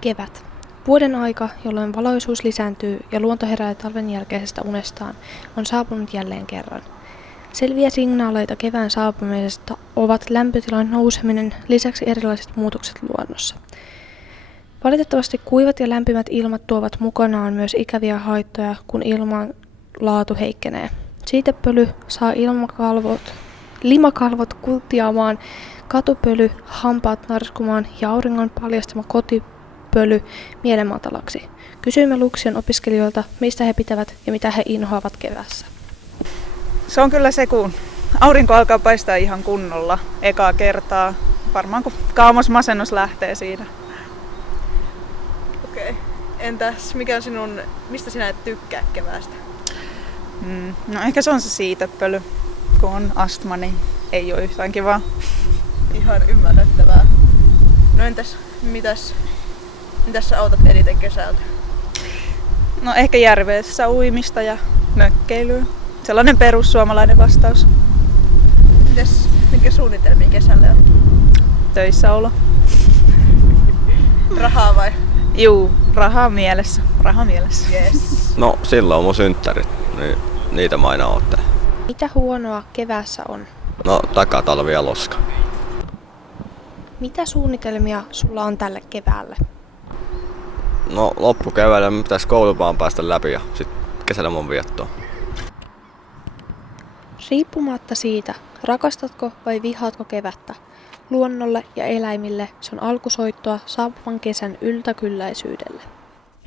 Kevät. Vuoden aika, jolloin valoisuus lisääntyy ja luonto herää talven jälkeisestä unestaan, on saapunut jälleen kerran. Selviä signaaleita kevään saapumisesta ovat lämpötilan nouseminen, lisäksi erilaiset muutokset luonnossa. Valitettavasti kuivat ja lämpimät ilmat tuovat mukanaan myös ikäviä haittoja, kun ilman laatu heikkenee. Siitepöly saa limakalvot kultiaamaan, katupöly, hampaat narskumaan ja auringon paljastama kotipöly mielenmatalaksi. Kysyimme Luxian opiskelijoilta, mistä he pitävät ja mitä he inhoavat keväässä. Se on kyllä se, kun aurinko alkaa paistaa ihan kunnolla ekaa kertaa. Varmaan kun kaamos masennus lähtee siinä. Okei. Entäs mistä sinä et tykkää keväästä? No ehkä se on se siitepöly. Kun on astma, niin ei ole yhtään kivaa. Ihan ymmärrettävää. No entäs mitäs sä odotat eniten kesältä? No ehkä järvessä uimista ja mökkeilyä. Sellainen perussuomalainen vastaus. Minkä suunnitelmia kesällä on? Töissä olo. Rahaa vai? Juu, rahaa mielessä. Yes. No silloin on mun synttärit, niin niitä mä aina oottelen. Mitä huonoa keväässä on? No takatalvi ja loska. Mitä suunnitelmia sulla on tälle keväälle? No loppukeväällä pitäisi koulupaan päästä läpi ja sit kesällä mun viettoa. Riippumatta siitä, rakastatko vai vihaatko kevättä, luonnolle ja eläimille se on alkusoittoa saapuvan kesän yltäkylläisyydelle.